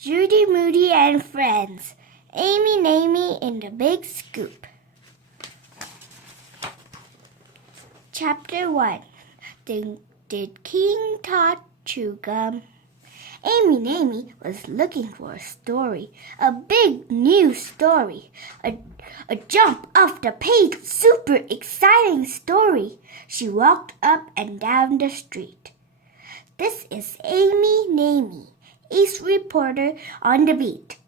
Judy, Moody, and Friends. Amy, Namey, in the Big Scoop. Chapter 1. Did King Tut chew gum? Amy Namey was looking for a story, a big new story, a jump off the page, super exciting story. She walked up and down the street. This is Amy Namey, ace reporter on the beat.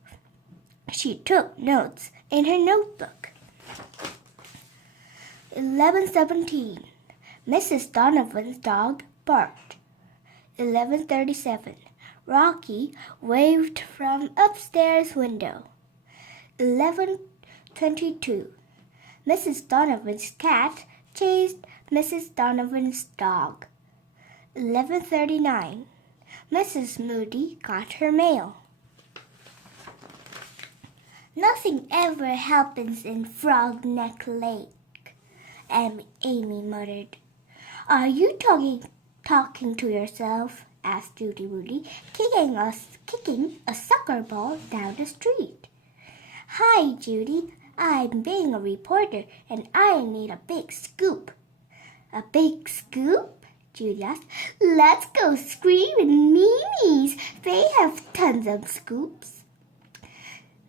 She took notes in her notebook. 11:17. Mrs. Donovan's dog barked. 11:37. Rocky waved from upstairs window. 11:22. Mrs. Donovan's cat chased Mrs. Donovan's dog. 11:39. Mrs. Moody got her mail. Nothing ever happens in Frog Neck Lake, Amy muttered. Are you talking to yourself? Asked Judy Moody, kicking a soccer ball down the street. Hi, Judy. I'm being a reporter, and I need a big scoop. A big scoop? Judy asked. Let's go scream in Mimi's. They have tons of scoops.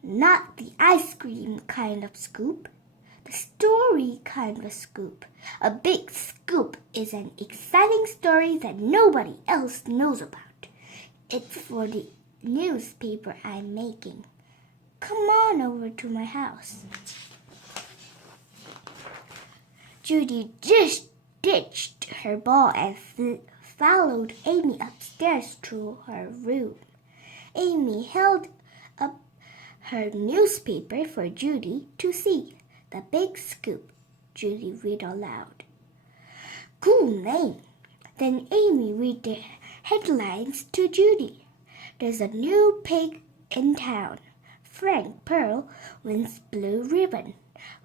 Not the ice cream kind of scoop. The story kind of scoop. A big scoop is an exciting story that nobody else knows about. It's for the newspaper I'm making. Come on over to my house. Judy just ditched her ball and followed Amy upstairs to her room. Amy held up her newspaper for Judy to see. The Big Scoop, Judy read aloud. Cool name. Then Amy read the headlines to Judy. There's a new pig in town. Frank Pearl wins blue ribbon.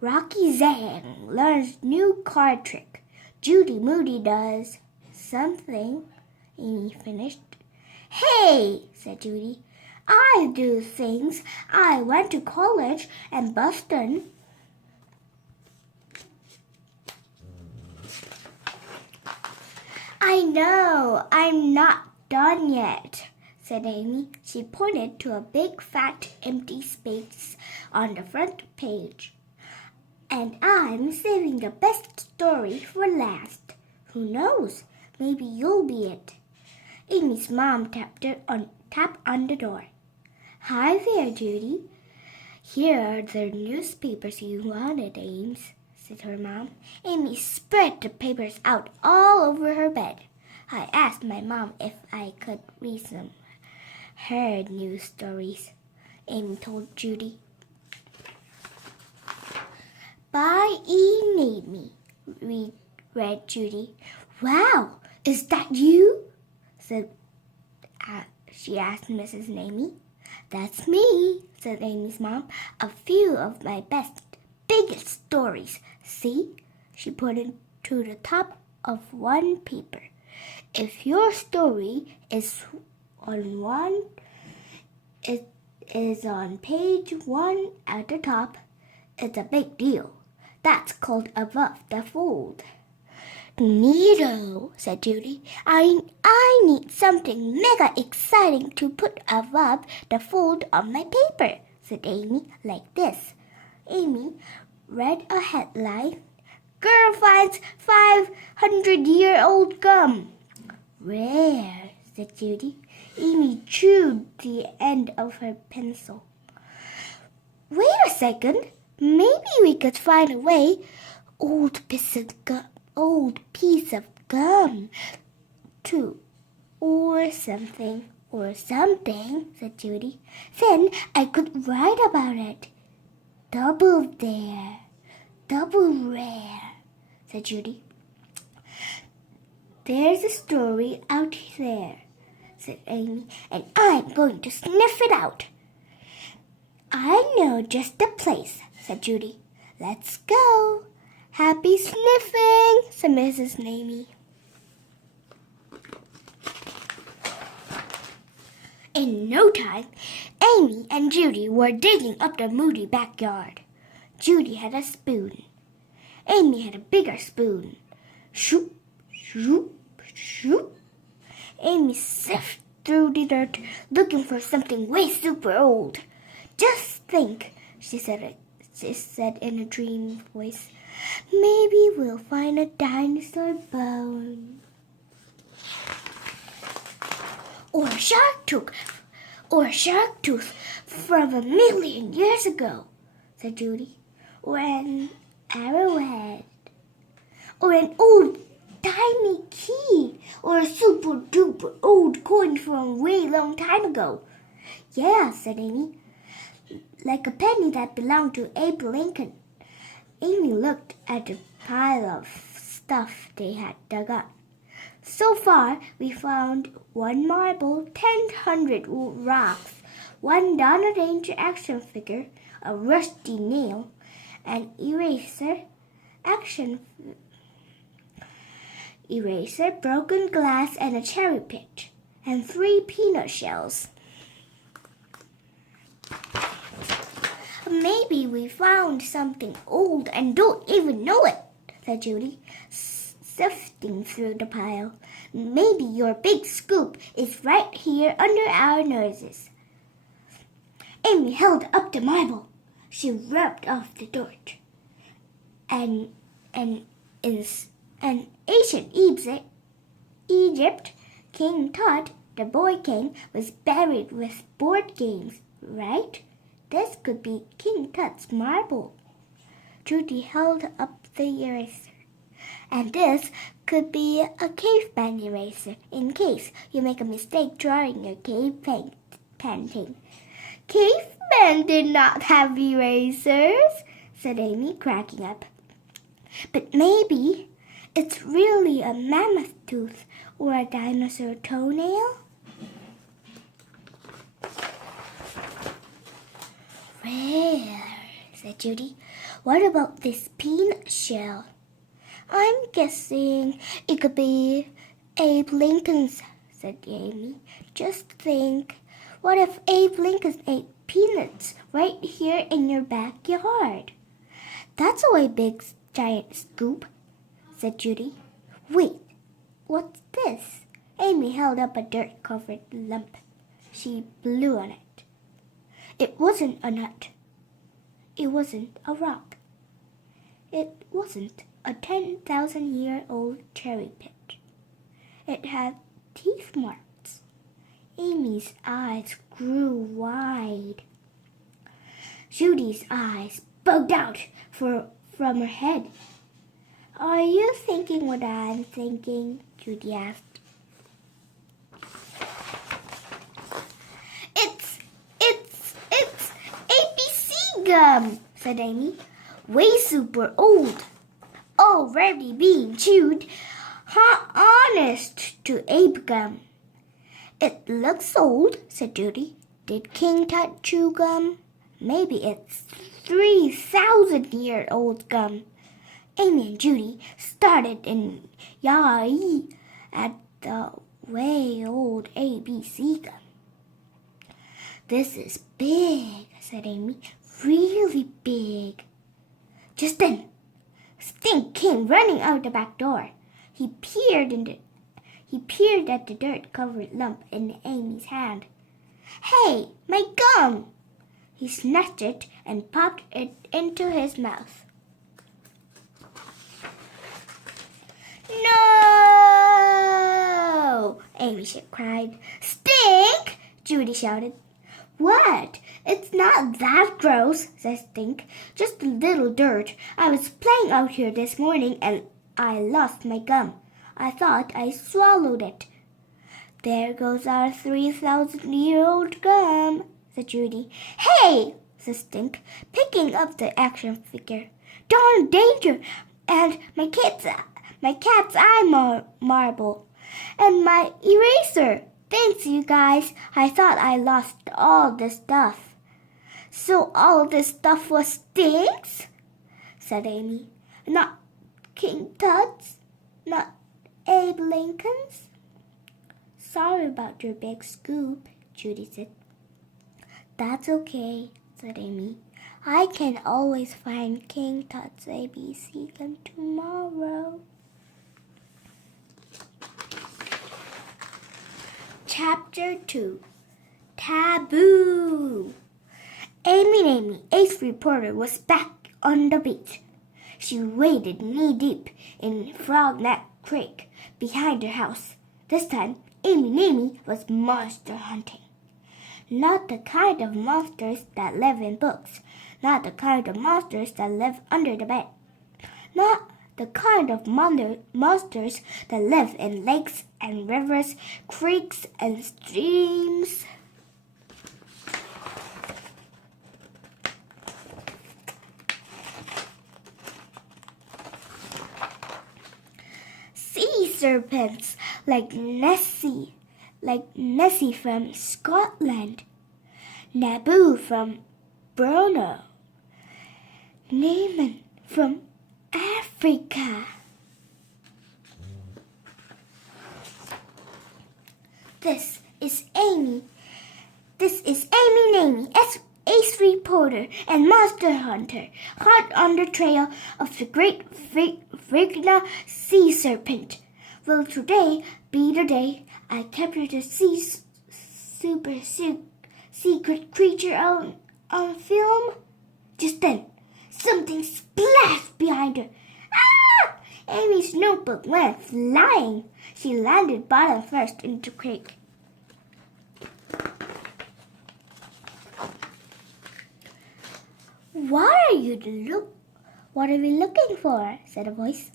Rocky Zhang learns new card trick. Judy Moody does something, Amy finished. Hey, said Judy. I do things. I went to college in Boston. I know, I'm not done yet, said Amy. She pointed to a big, fat, empty space on the front page. And I'm saving the best story for last. Who knows? Maybe you'll be it. Amy's mom tapped on the door. Hi there, Judy. Here are the newspapers you wanted, Ames, said her mom. Amy spread the papers out all over her bed. I asked my mom if I could read some her news stories, Amy told Judy. By E. Namey, read Judy. Wow, is that you? She asked Mrs. Namey. That's me, said Amy's mom. A few of my best, biggest stories. See? She pointed to the top of one paper. If your story is on page 1 at the top, it's a big deal. That's called above the fold. Neato, said Judy. I need something mega exciting to put above the fold on my paper, said Amy, like this. Amy read a headline. Girl finds 500-year-old gum. Rare, said Judy. Amy chewed the end of her pencil. Wait a second. Maybe we could find a way. Old piece of gum, too. Or something, said Judy. Then I could write about it. Double dare, double rare, said Judy. There's a story out there, said Amy, and I'm going to sniff it out. I know just the place, said Judy. Let's go. Happy sniffing, said Mrs. Namey. In no time, Amy and Judy were digging up the Moody backyard. Judy had a spoon. Amy had a bigger spoon. Shoop, shoop, shoop. Amy sifted through the dirt, looking for something way super old. Just think, she said in a dreamy voice. Maybe we'll find a dinosaur bone. Or a shark tooth from 1,000,000 years ago, said Judy. Or an arrowhead. Or an old tiny key. Or a super duper old coin from a way long time ago. Yeah, said Amy. Like a penny that belonged to Abe Lincoln. Amy looked at the pile of stuff they had dug up. So far, we found 1 marble, 1,000 rocks, 1 Donald Danger action figure, a rusty nail, an eraser, broken glass, and a cherry pit, and 3 peanut shells. Maybe we found something old and don't even know it, said Judy, sifting through the pile. Maybe your big scoop is right here under our noses. Amy held up the marble. She rubbed off the dirt. And in ancient Egypt, King Tut, the boy king, was buried with board games, right? This could be King Tut's marble. Judy held up the eraser. And this could be a caveman eraser, in case you make a mistake drawing your cave painting. Cavemen did not have erasers, said Amy, cracking up. But maybe it's really a mammoth tooth or a dinosaur toenail? Well, said Judy, what about this peanut shell? I'm guessing it could be Abe Lincoln's, said Amy. Just think, what if Abe Lincoln ate peanuts right here in your backyard? That's a way big giant scoop, said Judy. Wait, what's this? Amy held up a dirt-covered lump. She blew on it. It wasn't a nut. It wasn't a rock. It wasn't a 10,000-year-old cherry pit. It had teeth marks. Amy's eyes grew wide. Judy's eyes bugged out from her head. Are you thinking what I'm thinking? Judy asked. It's ABC gum, said Amy. Way super old. Already being chewed. Honest to Abe gum. It looks old, said Judy. Did King Tut chew gum? Maybe it's 3,000-year-old gum. Amy and Judy started in yah-yee at the way old ABC gum. This is big, said Amy. Really big. Just then, Stink came running out the back door. He peered at the dirt-covered lump in Amy's hand. Hey, my gum! He snatched it and popped it into his mouth. No! Amy cried. Stink! Judy shouted. What? It's not that gross, said Stink. Just a little dirt. I was playing out here this morning and I lost my gum. I thought I swallowed it. There goes our 3,000-year-old gum, said Judy. Hey, said Stink, picking up the action figure. Darn danger! And my cat's eye marble. And my eraser. Thanks, you guys. I thought I lost all this stuff. So all this stuff was Stink's? Said Amy. Not King Tut's? Not Abe Lincoln's? Sorry about your big scoop, Judy said. That's okay, said Amy. I can always find King Tut's ABC gun tomorrow. Chapter 2. Taboo. Amy Namey, ace reporter, was back on the beach. She waded knee-deep in Frog Neck Creek behind her house. This time, Amy Namey was monster hunting. Not the kind of monsters that live in books. Not the kind of monsters that live under the bed. Not the kind of monsters that live in lakes and rivers, creeks and streams. Sea serpents like Nessie from Scotland, Naboo from Brunei, Namey from Africa. This is Amy Namey, ace reporter and monster hunter, hot on the trail of the great Vigna sea serpent. Will today be the day I capture the secret creature on film? Just then, something splashed behind her. Ah! Amy's notebook went flying. She landed bottom first into the creek. What are we looking for? Said a voice.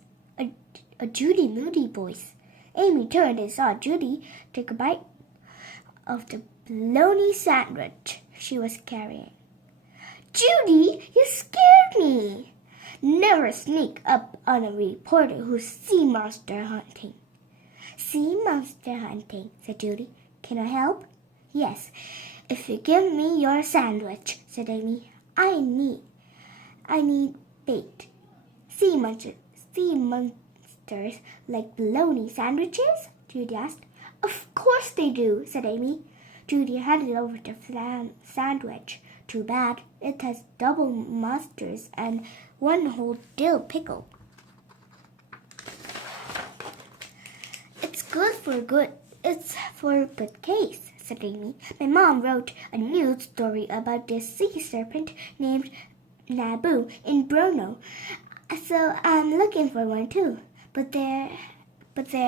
A Judy Moody voice. Amy turned and saw Judy take a bite of the bologna sandwich she was carrying. Judy, you scared me. Never sneak up on a reporter who's sea monster hunting. Sea monster hunting, said Judy. Can I help? Yes, if you give me your sandwich, said Amy. I need bait. Sea monsters like bologna sandwiches? Judy asked. Of course they do, said Amy. Judy handed over the sandwich. Too bad, it has double mustards and one whole dill pickle. It's for good case, said Amy. My mom wrote a news story about this sea serpent named Naboo in Brunei, so I'm looking for one too. But they're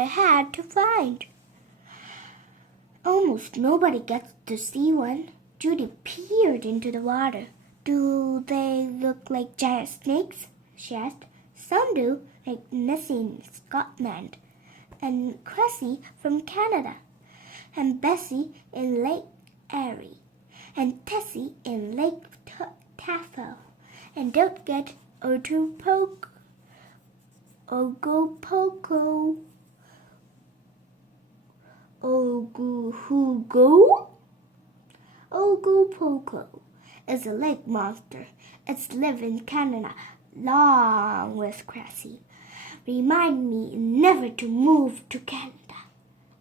hard to find. Almost nobody gets to see one. Judy peered into the water. Do they look like giant snakes? She asked. Some do, like Nessie in Scotland, and Cressy from Canada, and Bessie in Lake Erie, and Tessie in Lake Tahoe. And don't get Ogopoco. Ogopoco is a lake monster. It's lived in Canada long with Cressy. Remind me never to move to Canada,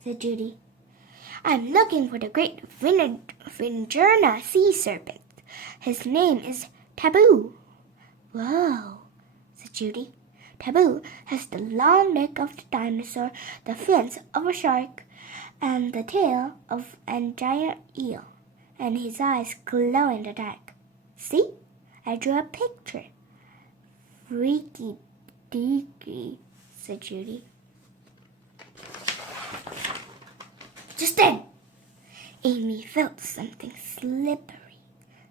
said Judy. I'm looking for the great Vigna sea serpent. His name is Taboo. Whoa, said Judy. Taboo has the long neck of the dinosaur, the fins of a shark, and the tail of a giant eel, and his eyes glow in the dark. See? I drew a picture. Freaky deaky, said Judy. Just then, Amy felt something slippery,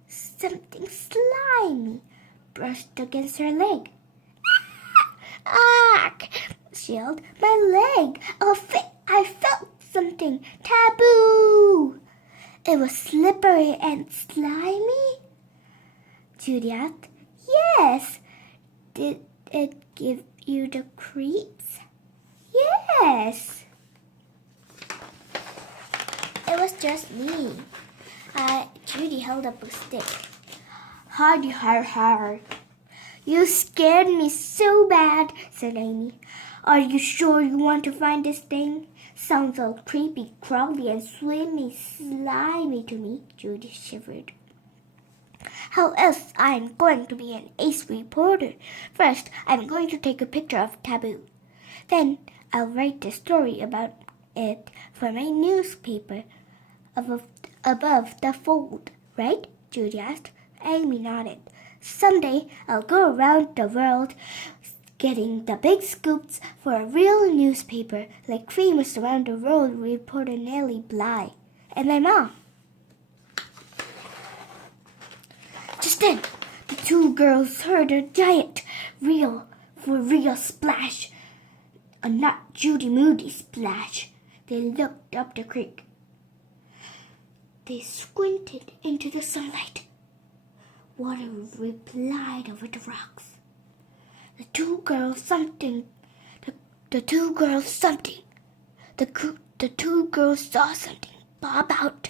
something slimy brushed against her leg. Ah! She yelled. My leg! I felt something. Taboo! It was slippery and slimy? Judy asked. Yes. Did it give you the creeps? Yes. It was just me. Judy held up a stick. Hardy har har. You scared me so bad, said Amy. Are you sure you want to find this thing? Sounds all creepy, crawly, and swimmy, slimy to me, Judy shivered. How else I'm going to be an ace reporter? First, I'm going to take a picture of Taboo. Then I'll write a story about it for my newspaper above the fold, right? Judy asked. Amy nodded. Someday I'll go around the world getting the big scoops for a real newspaper like famous around the world reporter Nellie Bly and my mom. Just then, the two girls heard a giant real splash. A not Judy Moody splash. They looked up the creek. They squinted into the sunlight. Water replied over the rocks. The two girls something. The two girls saw something bob up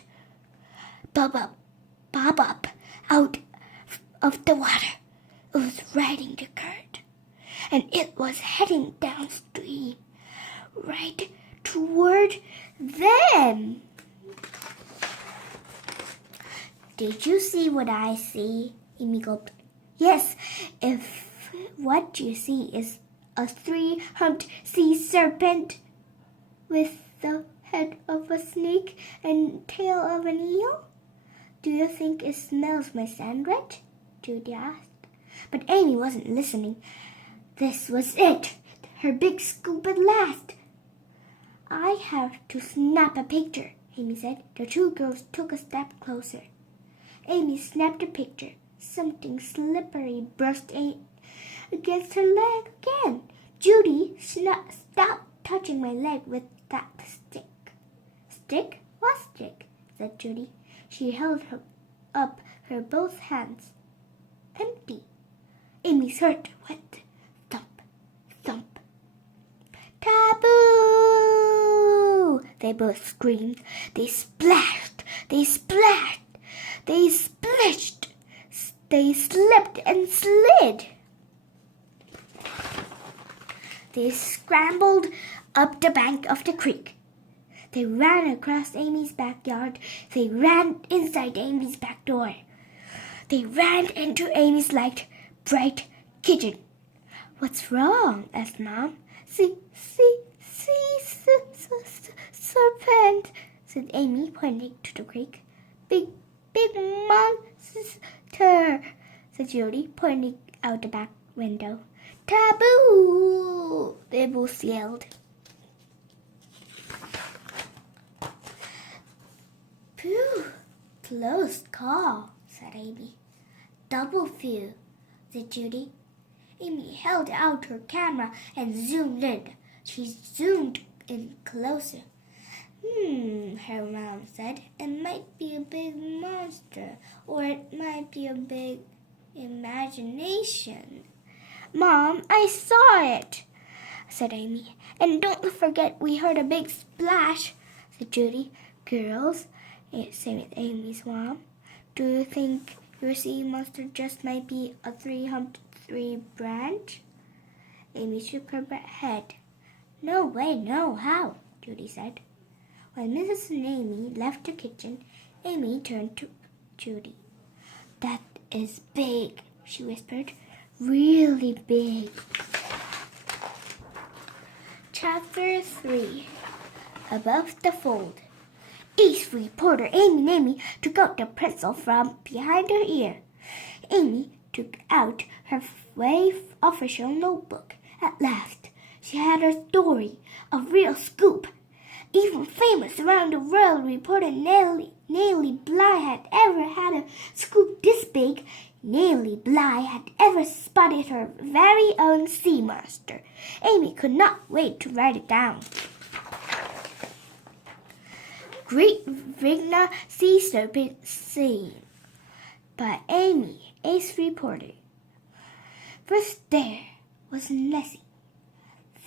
out of the water. It was riding the current, and it was heading downstream, right toward them. Did you see what I see? Amy gulped. Yes, if what you see is a three-humped sea serpent with the head of a snake and tail of an eel. Do you think it smells my sandwich? Judy asked. But Amy wasn't listening. This was it, her big scoop at last. I have to snap a picture, Amy said. The two girls took a step closer. Amy snapped a picture. Something slippery brushed against her leg again. Judy, stop touching my leg with that stick. Stick? What stick? Said Judy. She held up her both hands. Empty. Amy's heart went thump, thump. Taboo! They both screamed. They splashed. They splashed. They splished. They slipped and slid. They scrambled up the bank of the creek. They ran across Amy's backyard. They ran inside Amy's back door. They ran into Amy's bright kitchen. What's wrong? Asked Mom. See, serpent, said Amy, pointing to the creek. Big monster, said Judy, pointing out the back window. Taboo! They both yelled. Phew, close call, said Amy. Double phew, said Judy. Amy held out her camera and zoomed in. She zoomed in closer. Her mom said. It might be a big monster, or it might be a big imagination. Mom, I saw it, said Amy. And don't forget we heard a big splash, said Judy. Girls, said Amy's mom, do you think your sea monster just might be a three-humped three-branch? Amy shook her head. No way, no, how? Judy said. When Mrs. Namey left the kitchen, Amy turned to Judy. That is big, she whispered. Really big. Chapter 3. Above the Fold. Ace reporter Amy Namey took out the pencil from behind her ear. Amy took out her official notebook. At last, she had her story, a real scoop. Even famous around the world reporter Nellie Bly had ever had a scoop this big. Nellie Bly had ever spotted her very own sea monster. Amy could not wait to write it down. Great Vigna Sea Serpent Seen by Amy, Ace Reporter. First there was Nessie.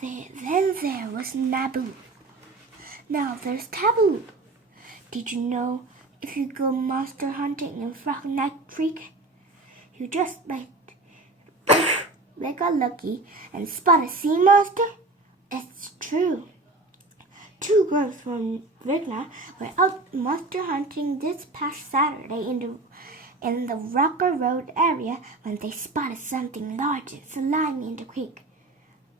Then there was Naboo. Now there's Taboo. Did you know if you go monster hunting in Frog Neck Creek, you just might get lucky and spot a sea monster? It's true. two girls from Vigna were out monster hunting this past Saturday in the Rocker Road area when they spotted something large and slimy in the creek.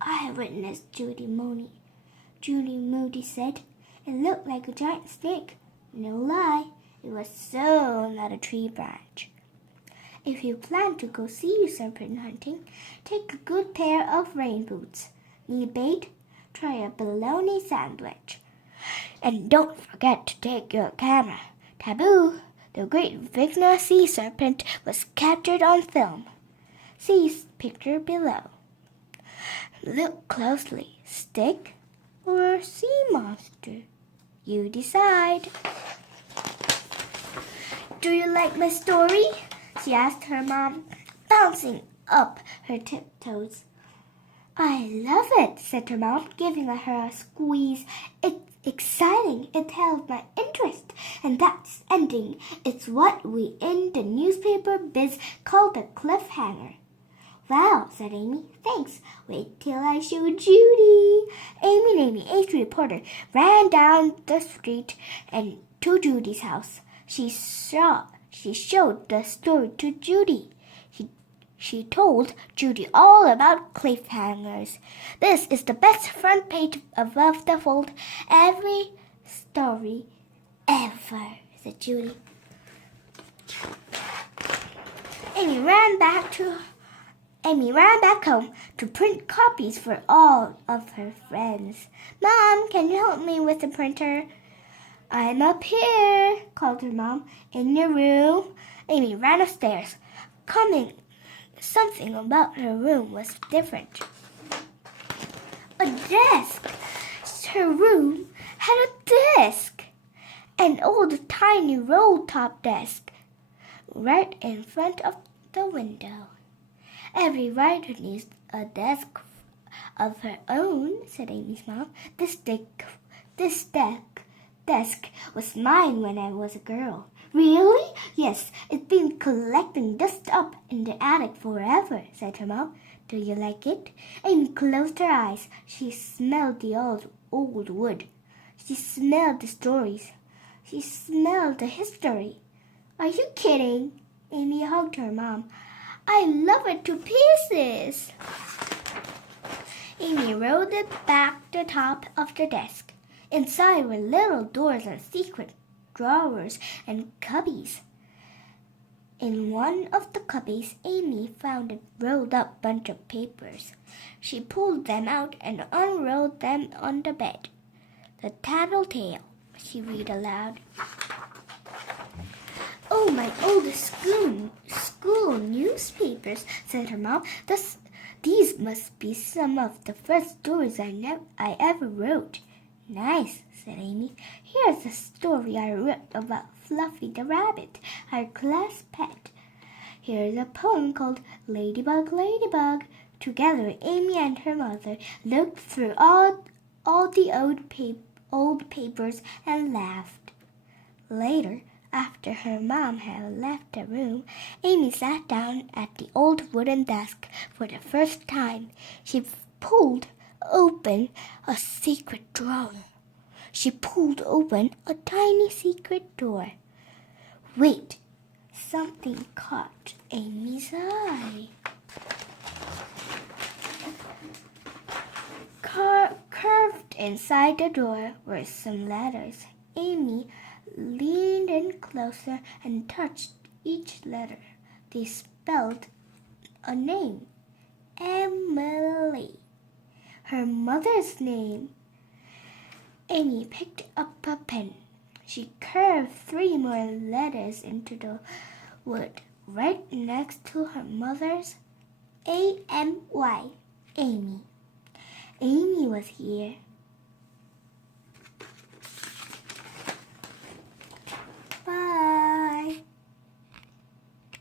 Eyewitness Judy Moody said. It looked like a giant snake. No lie, it was so not a tree branch. If you plan to go sea serpent hunting, take a good pair of rain boots. Need bait? Try a bologna sandwich. And don't forget to take your camera. Taboo! The great Vigna sea serpent was captured on film. See picture below. Look closely. Stick or sea monster? You decide. Do you like my story? She asked her mom, bouncing up her tiptoes. I love it, said her mom, giving her a squeeze. It's exciting. It held my interest. And that's ending. It's what we in the newspaper biz call the cliffhanger. Wow, said Amy. Thanks. Wait till I show Judy. Amy and Namey, age reporter, ran down the street and to Judy's house. She showed the story to Judy. She told Judy all about cliffhangers. This is the best front page above the fold every story ever, said Judy. Amy ran back home to print copies for all of her friends. Mom, can you help me with the printer? I'm up here, called her mom. In your room. Amy ran upstairs. Something about her room was different. A desk. Her room had a desk. An old tiny roll-top desk right in front of the window. Every writer needs a desk of her own, said Amy's mom. This desk was mine when I was a girl. Really? Yes, it's been collecting dust up in the attic forever, said her mom. Do you like it? Amy closed her eyes. She smelled the old wood. She smelled the stories. She smelled the history. Are you kidding? Amy hugged her mom. I love it to pieces. Amy rolled it back to the top of the desk. Inside were little doors and secret drawers and cubbies. In one of the cubbies, Amy found a rolled up bunch of papers. She pulled them out and unrolled them on the bed. The Tattletale, she read aloud. Oh, my old school newspapers, said her mom. These must be some of the first stories I ever wrote. Nice, said Amy. Here's a story I wrote about Fluffy the rabbit, our class pet. Here's a poem called Ladybug, Ladybug. Together, Amy and her mother looked through all the old papers and laughed. Later, after her mom had left the room, Amy sat down at the old wooden desk for the first time. She pulled open a secret drawer. She pulled open a tiny secret door. Wait, something caught Amy's eye. Curved inside the door were some letters. Amy leaned in closer and touched each letter. They spelled a name, Emily, her mother's name. Amy picked up a pen. She curved 3 more letters into the wood, right next to her mother's, A-M-Y, Amy. Amy was here.